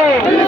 Yeah.